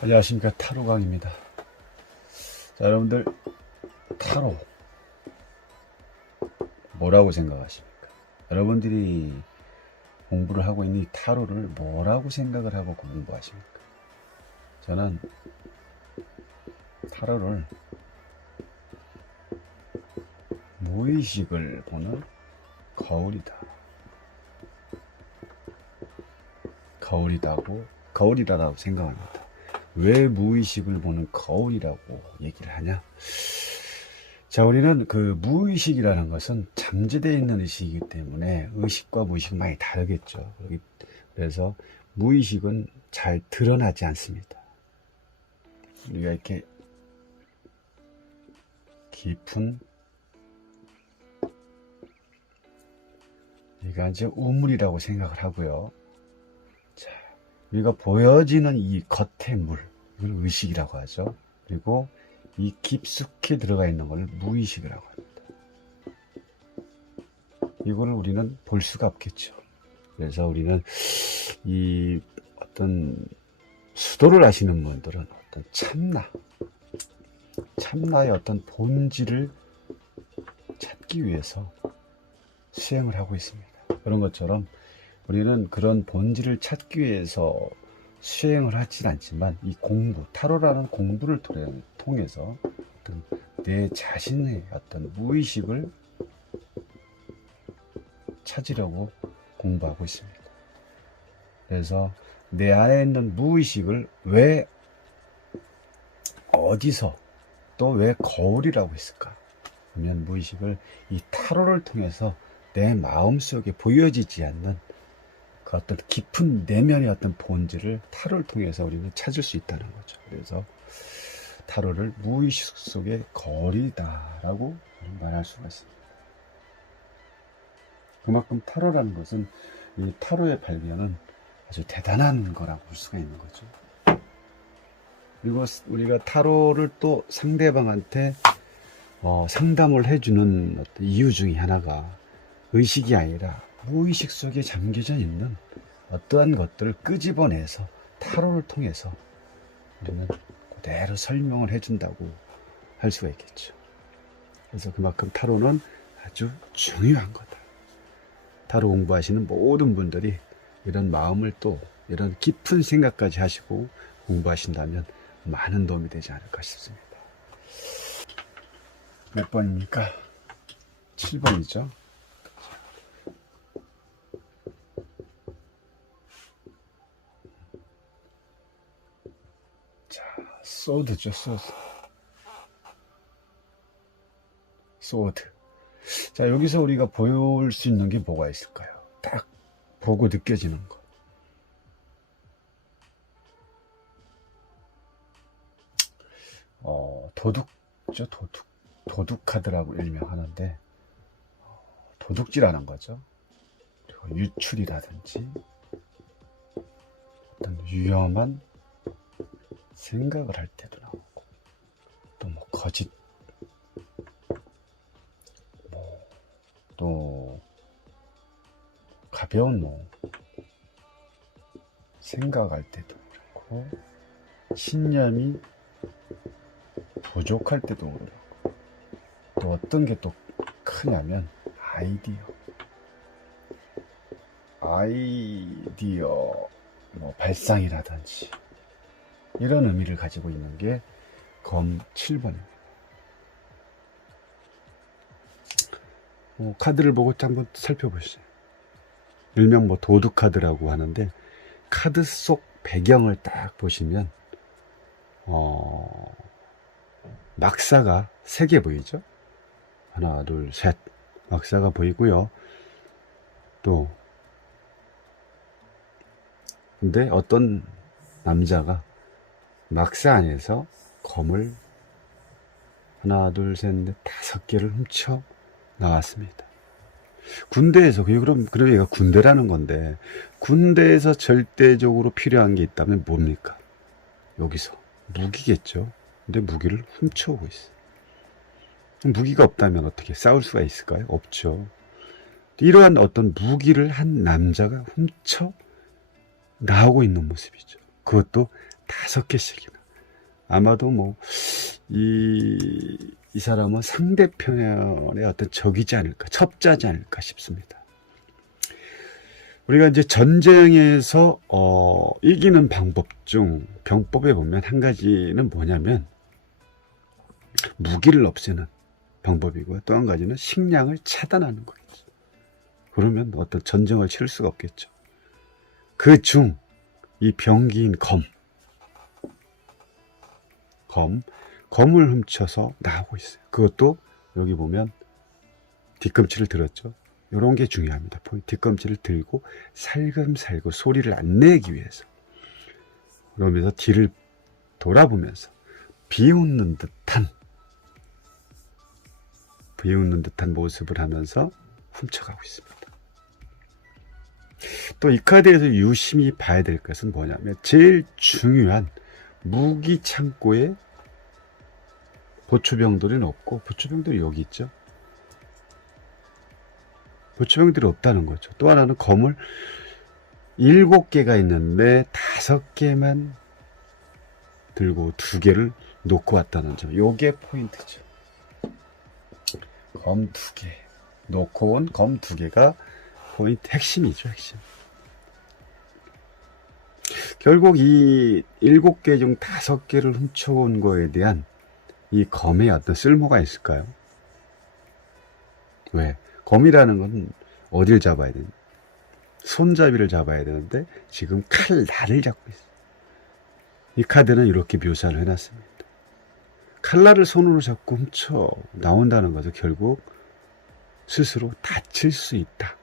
안녕하십니까, 타로강입니다. 자, 여러분들 타로 뭐라고 생각하십니까? 여러분들이 공부를 하고 있는 이 타로를 뭐라고 생각을 하고 공부하십니까? 저는 타로를 무의식을 보는 거울이다. 거울이다라고 생각합니다. 왜 무의식을 보는 거울이라고 얘기를 하냐? 자, 우리는 그 무의식이라는 것은 잠재되어 있는 의식이기 때문에 의식과 무의식은 많이 다르겠죠. 그래서 무의식은 잘 드러나지 않습니다. 우리가 이렇게 깊은 이가 이제 우물이라고 생각을 하고요. 자, 우리가 보여지는 이 겉의 물, 이걸 의식이라고 하죠. 그리고 이 깊숙이 들어가 있는 걸 무의식이라고 합니다. 이거를 우리는 볼 수가 없겠죠. 그래서 우리는 이 어떤 수도를 하시는 분들은 어떤 참나의 어떤 본질을 찾기 위해서 수행을 하고 있습니다. 그런 것처럼 우리는 그런 본질을 찾기 위해서 수행을 하진 않지만 이 공부, 타로라는 공부를 통해서 어떤 내 자신의 어떤 무의식을 찾으려고 공부하고 있습니다. 그래서 내 안에 있는 무의식을 왜, 어디서, 또 왜 거울이라고 했을까? 그러면 무의식을 이 타로를 통해서 내 마음속에 보여지지 않는 그 어떤 깊은 내면의 어떤 본질을 타로를 통해서 우리는 찾을 수 있다는 거죠. 그래서 타로를 무의식 속의 거울이다라고 말할 수가 있습니다. 그만큼 타로라는 것은 이 타로의 발견은 아주 대단한 거라고 볼 수가 있는 거죠. 그리고 우리가 타로를 또 상대방한테 상담을 해주는 어떤 이유 중에 하나가 의식이 아니라 무의식 속에 잠겨져 있는 어떠한 것들을 끄집어내서 타로를 통해서 우리는 그대로 설명을 해준다고 할 수가 있겠죠. 그래서 그만큼 타로는 아주 중요한 거다. 타로 공부하시는 모든 분들이 이런 마음을 또 이런 깊은 생각까지 하시고 공부하신다면 많은 도움이 되지 않을까 싶습니다. 몇 번입니까? 7번이죠. 자, 소드죠, 소드. 자, 여기서 우리가 보일 수 있는 게 뭐가 있을까요? 딱 보고 느껴지는 거. 도둑이죠, 도둑 카드라고 일명 하는데, 도둑질하는 거죠. 그리고 유출이라든지, 어떤 위험한 생각을 할 때도 나오고, 또 뭐 거짓, 또 가벼운 생각할 때도 그렇고, 신념이 부족할 때도 그렇고, 또 어떤 게 또 크냐면 아이디어 발상이라든지 이런 의미를 가지고 있는 게 검 7번입니다. 카드를 보고 한번 살펴보시죠. 일명 도둑 카드라고 하는데, 카드 속 배경을 딱 보시면 막사가 3개 보이죠? 하나, 둘, 셋. 막사가 보이고요. 또 근데 어떤 남자가 막사 안에서 검을 하나, 둘, 셋, 넷, 5개를 훔쳐 나왔습니다. 군대에서, 그럼 얘가 군대라는 건데, 군대에서 절대적으로 필요한 게 있다면 뭡니까? 여기서 무기겠죠. 근데 무기를 훔쳐오고 있어요. 무기가 없다면 어떻게 싸울 수가 있을까요? 없죠. 이러한 어떤 무기를 한 남자가 훔쳐 나오고 있는 모습이죠. 그것도 5개씩이나. 아마도 뭐, 이 사람은 상대편의 어떤 적이지 않을까, 첩자지 않을까 싶습니다. 우리가 이제 전쟁에서, 이기는 방법 중 병법에 보면 한 가지는 뭐냐면, 무기를 없애는 방법이고요. 또 한 가지는 식량을 차단하는 거겠죠. 그러면 어떤 전쟁을 치를 수가 없겠죠. 그 중, 이 병기인 검을 훔쳐서 나오고 있어요. 그것도 여기 보면 뒤꿈치를 들었죠. 이런 게 중요합니다. 뒤꿈치를 들고 살금살금 소리를 안 내기 위해서. 그러면서 뒤를 돌아보면서 비웃는 듯한 모습을 하면서 훔쳐가고 있습니다. 또 이 카드에서 유심히 봐야 될 것은 뭐냐면 제일 중요한 무기 창고에 보초병들은 없고, 보초병들이 여기 있죠. 보초병들이 없다는 거죠. 또 하나는 검을 7개가 있는데 5개만 들고 2개를 놓고 왔다는 점. 요게 포인트죠. 검 2개 놓고 온 검 2개가 포인트 핵심이죠. 핵심. 결국 이 7개 중 5개를 훔쳐온 거에 대한 이 검에 어떤 쓸모가 있을까요? 왜? 검이라는 건 어딜 잡아야 되냐? 손잡이를 잡아야 되는데 지금 칼날을 잡고 있어요. 이 카드는 이렇게 묘사를 해놨습니다. 칼날을 손으로 잡고 훔쳐 나온다는 것은 결국 스스로 다칠 수 있다.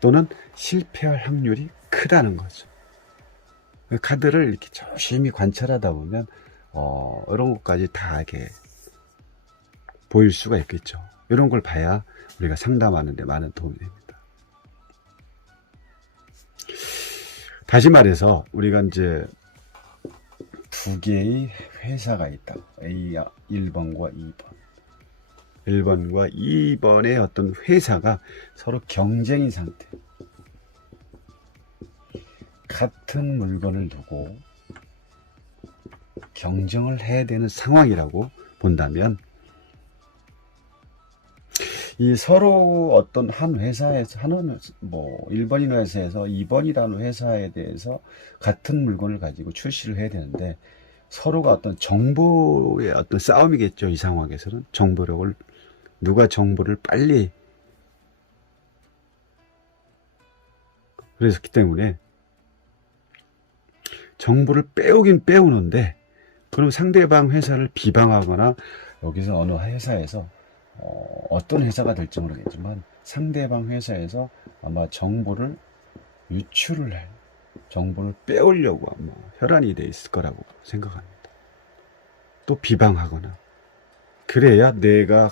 또는 실패할 확률이 크다는 거죠. 카드를 이렇게 조심히 관찰하다 보면 이런 것까지 다 이렇게 보일 수가 있겠죠. 이런 걸 봐야 우리가 상담하는 데 많은 도움이 됩니다. 다시 말해서 우리가 이제 2개의 회사가 있다. A 1번과 2번. 1번과 2번의 어떤 회사가 서로 경쟁인 상태. 같은 물건을 두고 경쟁을 해야 되는 상황이라고 본다면, 이 서로 어떤 한 회사에서, 뭐 1번이라는 회사에서 2번이라는 회사에 대해서 같은 물건을 가지고 출시를 해야 되는데, 서로가 어떤 정보의 어떤 싸움이겠죠. 이 상황에서는 정보력을, 누가 정보를 빨리, 그랬기 때문에 정보를 빼오긴 빼오는데, 그럼 상대방 회사를 비방하거나, 여기서 어느 회사에서 어떤 회사가 될지 모르겠지만 상대방 회사에서 아마 정보를 유출을 할, 정보를 빼오려고 아마 혈안이 돼 있을 거라고 생각합니다. 또 비방하거나, 그래야 내가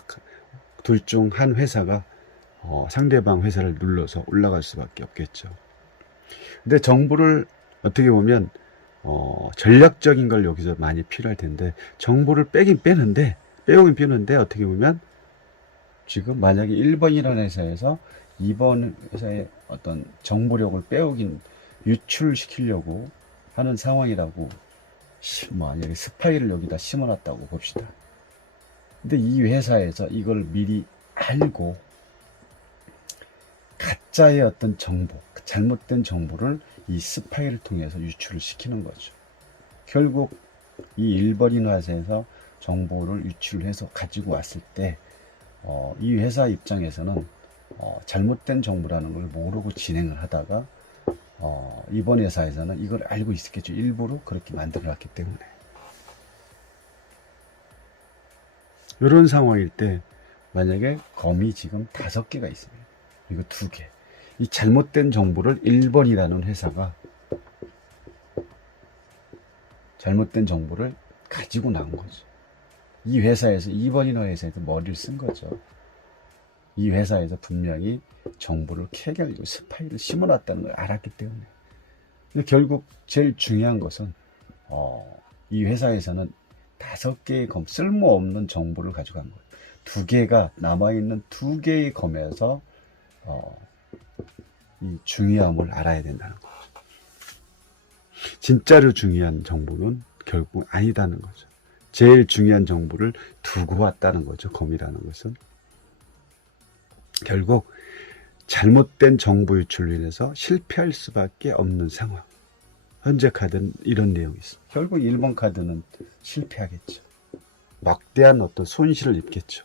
둘 중 한 회사가 상대방 회사를 눌러서 올라갈 수밖에 없겠죠. 근데 정보를 어떻게 보면 전략적인 걸 여기서 많이 필요할 텐데, 정보를 빼긴 빼는데, 어떻게 보면 지금 만약에 1번이라는 회사에서 2번 회사의 어떤 정보력을 빼오긴, 유출시키려고 하는 상황이라고, 만약에 스파이를 여기다 심어놨다고 봅시다. 근데 이 회사에서 이걸 미리 알고 가짜의 어떤 정보, 잘못된 정보를 이 스파이를 통해서 유출을 시키는 거죠. 결국 이 1번인 회사에서 정보를 유출해서 가지고 왔을 때 이 회사 입장에서는 잘못된 정보라는 걸 모르고 진행을 하다가 이번 회사에서는 이걸 알고 있었겠죠. 일부러 그렇게 만들어 놨기 때문에. 이런 상황일 때 만약에 검이 지금 5개가 있습니다. 이거 2개. 이 잘못된 정보를 1번이라는 회사가 잘못된 정보를 가지고 나온 거죠. 이 회사에서, 2번이나 회사에서 머리를 쓴 거죠. 이 회사에서 분명히 정보를 캐가지고 스파이를 심어놨다는 걸 알았기 때문에. 근데 결국 제일 중요한 것은 이 회사에서는 5개의 검, 쓸모없는 정보를 가져간 거예요. 2개가 남아있는 2개의 검에서 이 중요함을 알아야 된다는 거죠. 진짜로 중요한 정보는 결국 아니다는 거죠. 제일 중요한 정보를 두고 왔다는 거죠. 검이라는 것은. 결국 잘못된 정보 유출로 인해서 실패할 수밖에 없는 상황. 현재 카드는 이런 내용이 있습니다. 결국 1번 카드는 실패하겠죠. 막대한 어떤 손실을 입겠죠.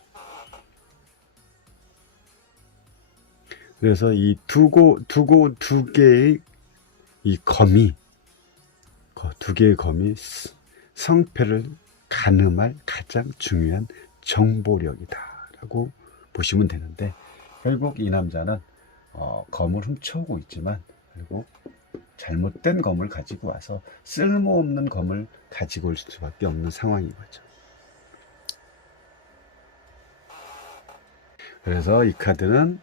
그래서 이 두 개의 이 검이, 두 개의 검이 성패를 가늠할 가장 중요한 정보력이다라고 보시면 되는데, 결국 이 남자는 검을 훔쳐오고 있지만 결국 잘못된 검을 가지고 와서 쓸모없는 검을 가지고 올 수밖에 없는 상황인 거죠. 그래서 이 카드는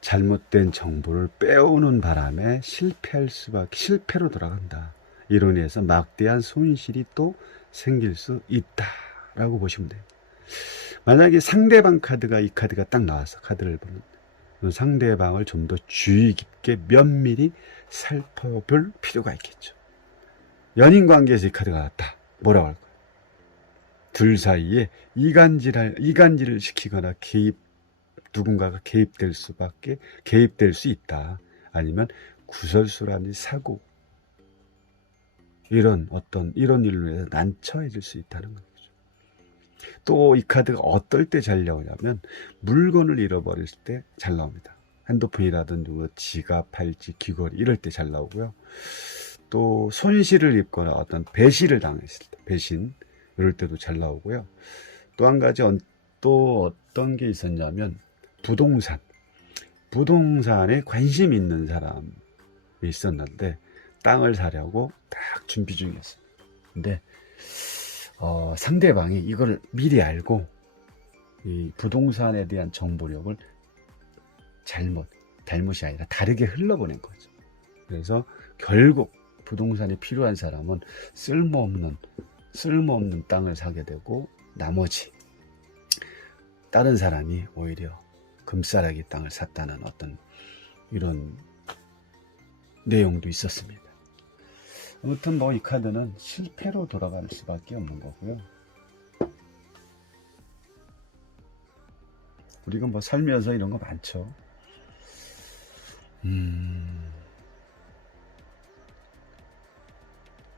잘못된 정보를 빼오는 바람에 실패로 돌아간다. 이로 인해서 막대한 손실이 또 생길 수 있다라고 보시면 돼요. 만약에 상대방 카드가 이 카드가 딱 나와서 카드를 보는데 상대방을 좀 더 주의 깊게 면밀히 살펴볼 필요가 있겠죠. 연인 관계에서 이 카드가 나왔다. 뭐라고 할까요? 둘 사이에 이간질을 시키거나 누군가가 개입될 수 있다. 아니면 구설수라는 사고, 이런 일로 인해서 난처해질 수 있다는 거죠. 또 이 카드가 어떨 때 잘 나오냐면 물건을 잃어버릴 때 잘 나옵니다. 핸드폰이라든지 지갑, 팔찌, 귀걸이 이럴 때 잘 나오고요. 또 손실을 입거나 어떤 배신을 당했을 때, 배신 이럴 때도 잘 나오고요. 또 한 가지 또 어떤 게 있었냐면 부동산에 관심 있는 사람이 있었는데 땅을 사려고 딱 준비 중이었어요. 근데 상대방이 이걸 미리 알고 이 부동산에 대한 정보력을 잘못이 아니라 다르게 흘러보낸 거죠. 그래서 결국 부동산이 필요한 사람은 쓸모없는 땅을 사게 되고, 나머지 다른 사람이 오히려 금싸라기 땅을 샀다는 어떤 이런 내용도 있었습니다. 아무튼 이 카드는 실패로 돌아갈 수밖에 없는 거고요. 우리가 살면서 이런 거 많죠.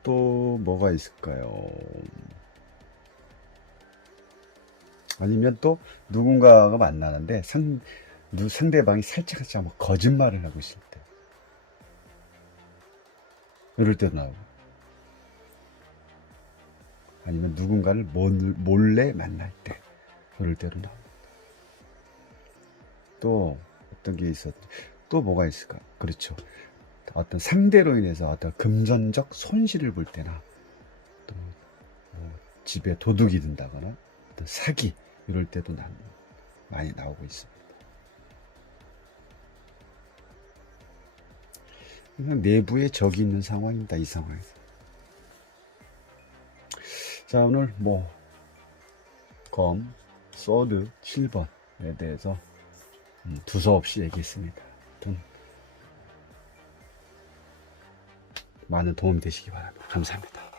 또 뭐가 있을까요? 아니면 또 누군가가 만나는데 상대방이 살짝 거짓말을 하고 있을 때, 이럴 때도 나오고, 아니면 누군가를 몰래 만날 때, 그럴 때도 나오고. 또 어떤 게 또 뭐가 있을까? 그렇죠. 어떤 상대로 인해서 어떤 금전적 손실을 볼 때나, 또 집에 도둑이 든다거나 어떤 사기, 이럴 때도 많이 나오고 있습니다. 그냥 내부에 적이 있는 상황입니다. 이 상황에서. 자, 오늘 검, 소드, 7번에 대해서 두서없이 얘기했습니다. 많은 도움이 되시기 바랍니다. 감사합니다.